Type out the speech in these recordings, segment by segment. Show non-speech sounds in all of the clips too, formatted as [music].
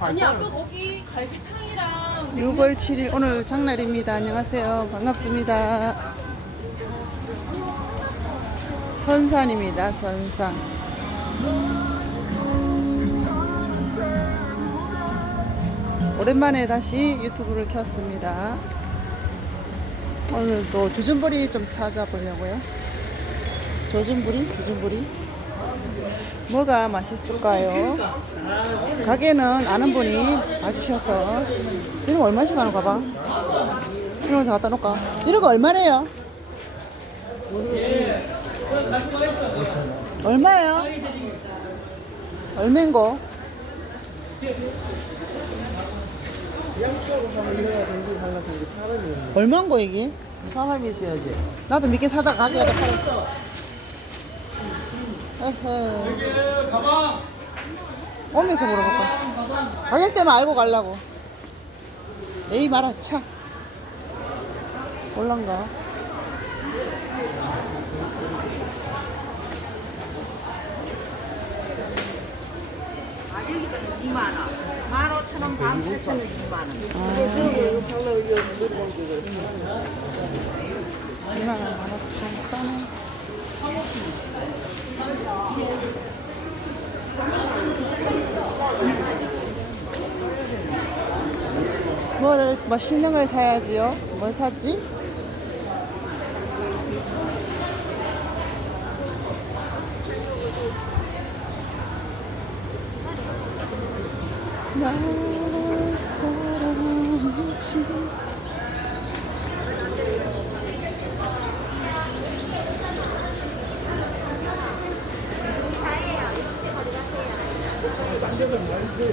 아니 아까 거기 갈비탕이랑 6월 7일 오늘 장날입니다. 안녕하세요. 반갑습니다. 선산입니다. 선산. 오랜만에 다시 유튜브를 켰습니다. 오늘도 주준부리 좀 찾아보려고요. 조준부리? 주준부리? 뭐가 맛있을까요? 가게는 아는 분이 와주셔서 이런 거 얼마씩 하는가 봐. 이런 거 갖다 놓을까? 이런 거 얼마래요? 얼마예요? 얼마인거? 하는데 사람이 없네. 얼마인 거 이게? 사람이 있어야지. 나도 몇 개 사다 가게에다 팔았어. 에헤. 오면서 물어볼까? 가격대만 알고 가려고. 에이 말아 차. 올란가? 가격이 2만 원. 15,000원, 18,000원, 2만 원. 이만 원, 만 오천, 싸네. 뭐를 맛있는 걸 사야지요. 뭘 사지? 날 사랑하지. 내가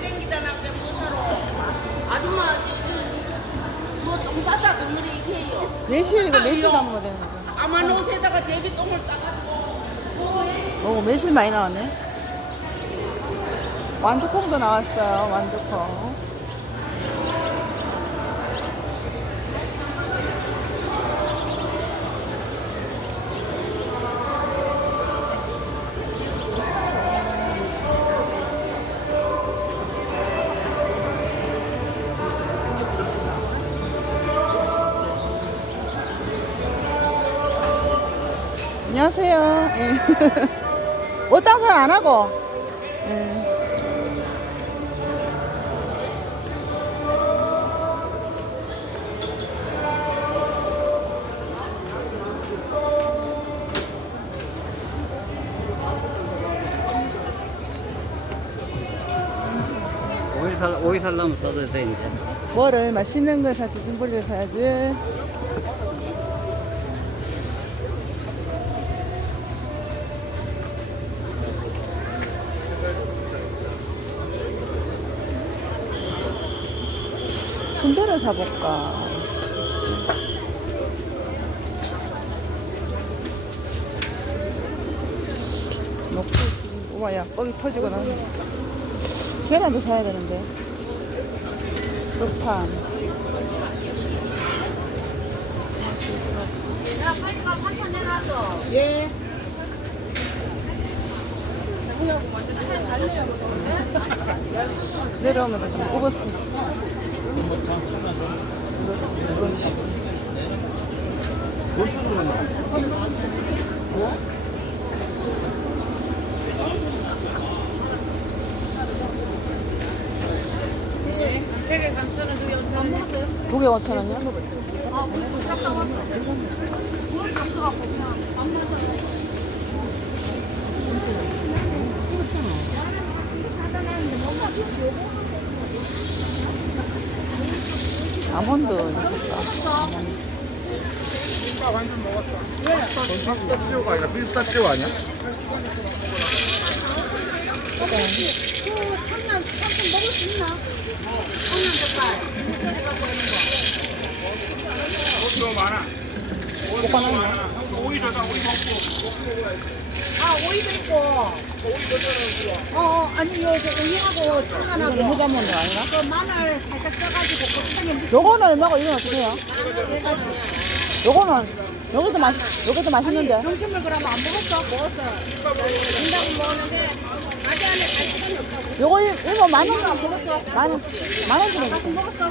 댕기다가 뭐 사러 아줌마 뭐똥 싸다 오늘이 이게요 매실이고 매실 담으면 되는 거야. 아만 옷에다가 제비 똥을 싸가지고 오, 매실 많이 나왔네. 완두콩도 나왔어요, 완두콩. 안녕하세요. 예. [laughs] 옷 장사는 안 하고. 예. 오이 살 오이 살려면 써도 돼 이제. 뭐를 맛있는 걸 사지, 좀 벌려 사야지. 순대를 사볼까? 놓고 오마야 뻑이 터지거나 계란도 사야 되는데 끝판 야, 빨리 가, 판판 내놔줘. 예 내려오면서 좀 네. 되게 감천은 그게 엄청 두개 5천 원이야? 아, 우리 갔다 왔어. 뭘 갔다 갖고 그냥 안 맞아. 아몬드 있었다 피스타치오가 아니라 피스타치오 아니야? 그 참나, 참좀 먹을 수 있나? 청년 젓갈. 목소리 갖고 있는 거. 아, 오이 도 있고. 어, 어, 아니, 요, 저, 우유하고 청간하고. 이거는 해담은 거 아닌가? 그 마늘 살짝 쪄가지고 묻 요거는 얼마고 이건 어떻게 해요? 요거는 여기도 맛 여기도 맛있는데 점심을 그러면 안 먹었어? 먹었어. 된다고 먹었는데 아직 안에 갈 시간이 없다고. 요거 이- 이거 만원 안 먹었어? 만원 만원 가끔 먹었어?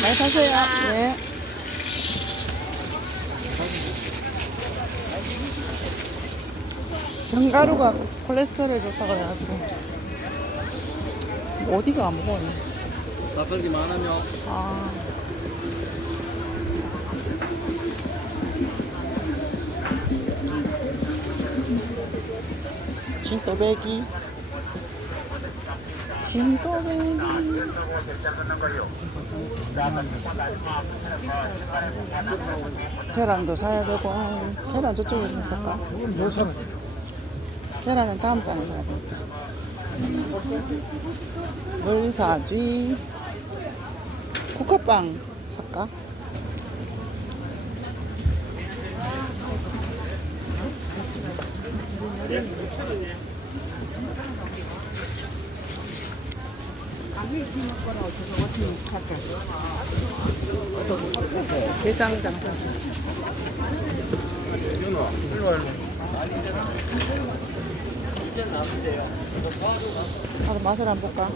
많이 사세요. 네. 견가루가 콜레스테롤에 좋다고 해가지고 어디가 안 먹어? 나ፈል기 많으면 아. 진또배기 진또배기 계란도 사야 되고 계란 저쪽에 좀 살까? 계란은 다음 장에 사야 돼. 뭘 사지? 코코빵 살까? 게장 장사. 아, 맛을 안 볼까?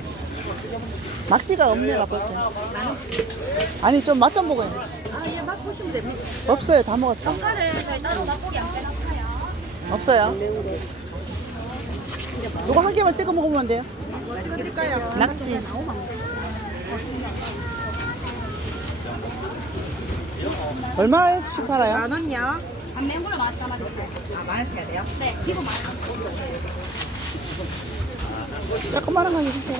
막지가 없네, 맛볼게. 아니, 좀 맛 좀 보고요. 아, 얘맛 보시면 됩니다. 없어요, 다 먹었다. 쌀을 저희 따로 맛보기 안 빼놓고요. 없어요. 이거 한 개만 찍어 먹으면 안 돼요? 낙지. 얼마씩 팔아요? 만 원요? 안 매운 걸로 맛 담아드릴게요. 아, 만 원씩 해야 돼요? 네, 기본 맛. 조그마한 거 주세요.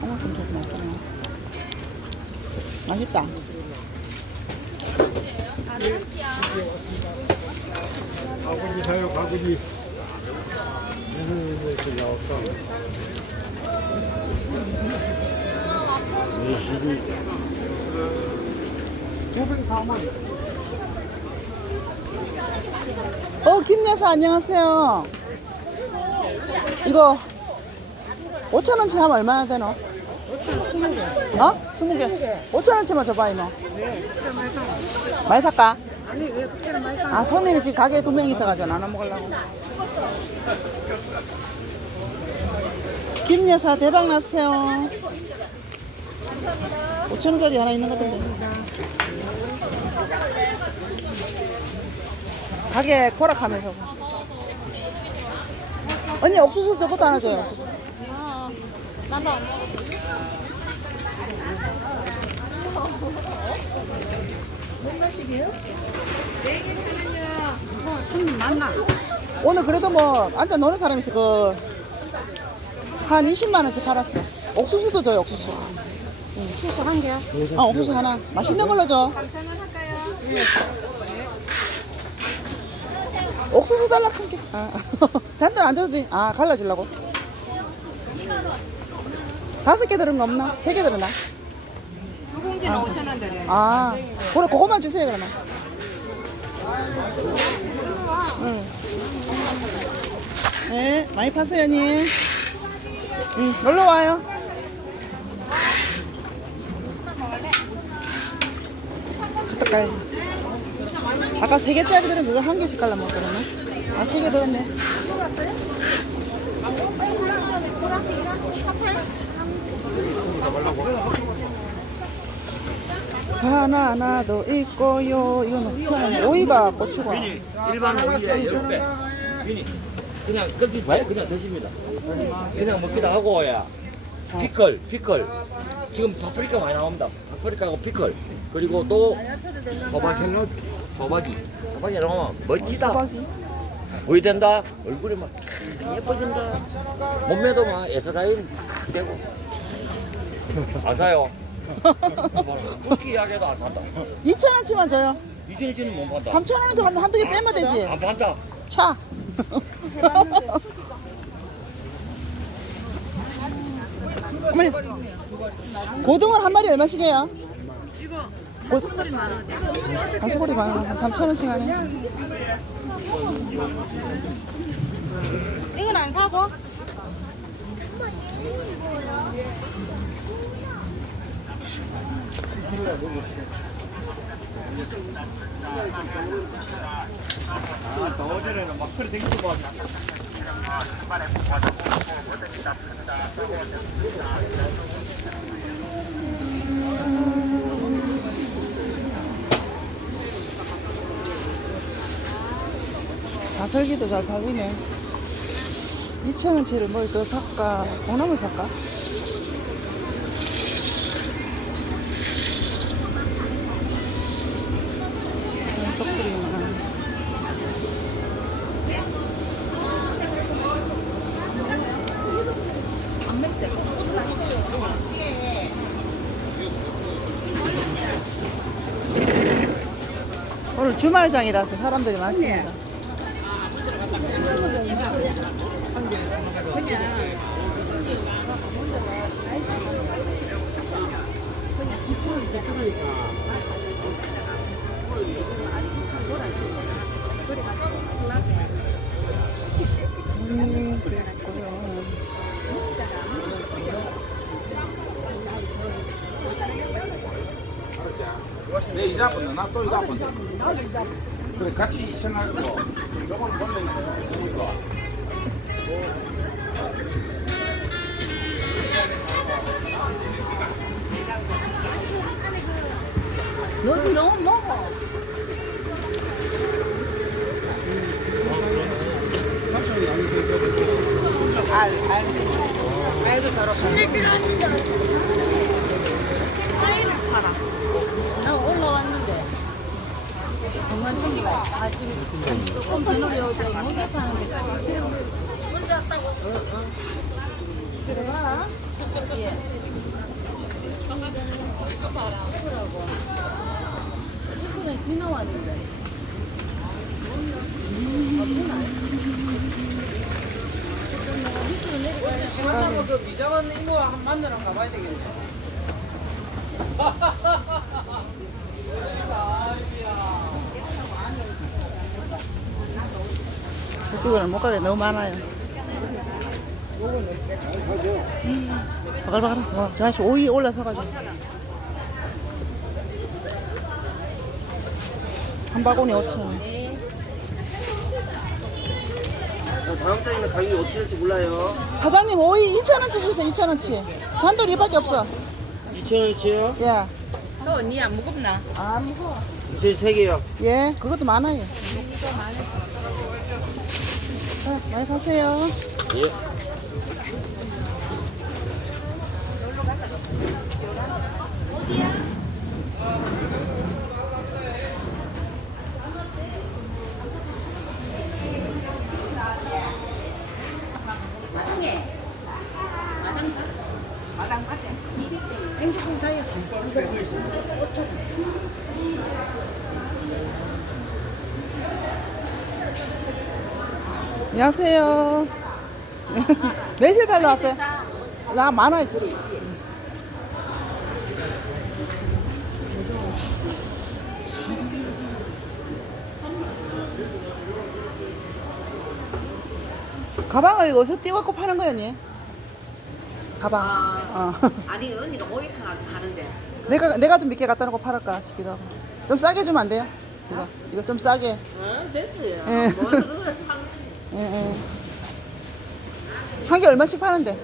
어머, 좀 맛있네. 맛있다. 가구지 사요 가구지 이렇게 나왔다 예식이 어, 김여사 안녕하세요. 이거 5천 원치 하면 얼마나 되노? 어? 20개. 5천 원치만 줘봐 이모. 많이 살까? 아 손님이 지금 가게에 두 명 있어가지고 나눠 먹으려고. 김 여사 대박 났어요. 5천 원짜리 하나 있는 것 같은데. 가게 고락하면서. 언니 옥수수 저것도 하나 줘요. 옥수수. 나도 안 먹어. 오늘 그래도 뭐 앉아 노는 사람이 있어 그 한 20만 원씩 팔았어. 옥수수도 줘요 옥수수. 옥수수 한 개요? 어 옥수수 하나. 맛있는 걸로 줘. 3천 원 할까요? 옥수수 달라 한 개. 아, [laughs] 잔뜩 안 줘도 돼. 아 갈라주려고. 다섯 개 들은 거 없나? 세 개 들었나? 두 봉지는 5천 원 드려요. 아 그래 그거만 주세요 그러면. 응. 네 많이 파세요 언니. 응 놀러 와요. 갔다 가야지. 아까 세 개짜리 들은 그거 한 개씩 갈라 먹었거든. 아세 개 들었네. 바나나도 있고요. 이거는 그냥 오이가 고추가. 일반 오이에 10배. 그냥 끓지 말고 그냥 드십니다. 그냥 먹기도 하고, 야. 피클, 피클. 지금 파프리카 많이 나옵니다. 파프리카하고 피클. 그리고 또 소박이. 소박이. 소박이 나오면 멋지다. 보이된다. 얼굴이 막 예뻐진다. 몸매도 막 에스라인 막 되고. 안 사요. 굵기 이야기도 안 산다. 2,000원치만 줘요. 이제는 지는 못 판다. 3,000원에도 한, 한두 개 빼면 되지. 안 판다. 차. 어머니, 고등어는 한 마리 얼마씩 해요? 고... 소고리 만 원. 한 소고리 만 원. 한 3,000원씩 하네. 이건 안 사고? 다슬기도 잘 팔리네. 2,000원치를 뭘 더 살까? 공나물 살까? 속끓이만 오늘 주말장이라서 사람들이 많습니다. 음, 내 이자분은 나또 이자분 그래 같이 생각하고 요건 원래 이거 너도 너무 먹어. 나 올라왔는데. 시간하고 그 미자원 이모와 한 만나러 가봐야 되겠네. 그쪽은 못 가게 너무 많아요. 바글바글. 와, 저 아저씨 오이 올라서가지고. 한 바구니 5천 다음 달에는 가격이 어떻게 될지 몰라요. 사장님 오이 2,000원치 주세요 2,000원치 잔돌 이 밖에 없어 2,000원치요? 예. 너 언니 안 무겁나? 아 무서워 이제 세 개요. 예 그것도 많아요 자 많이 가세요 예. 안녕하세요. [laughs] 매실 팔러 왔어요. 나 많아요 지금 가방을 어디서 띄워갖고 파는 거야 언니? 가방. 어. [laughs] 아니 언니가 모이탕 가는데. 내가 내가 좀 몇 개 갖다 놓고 팔을까 싶기도 하고 좀 싸게 주면 안 돼요? 이거 이거 좀 싸게. 어 됐어요. 예. 한 개 얼마씩 파는데?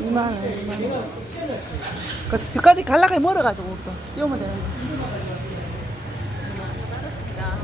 2만 원. 2만 원. 그 뒤까지 갈라가 멀어가지고 또 뛰어오면 되는 거. 네, 습니다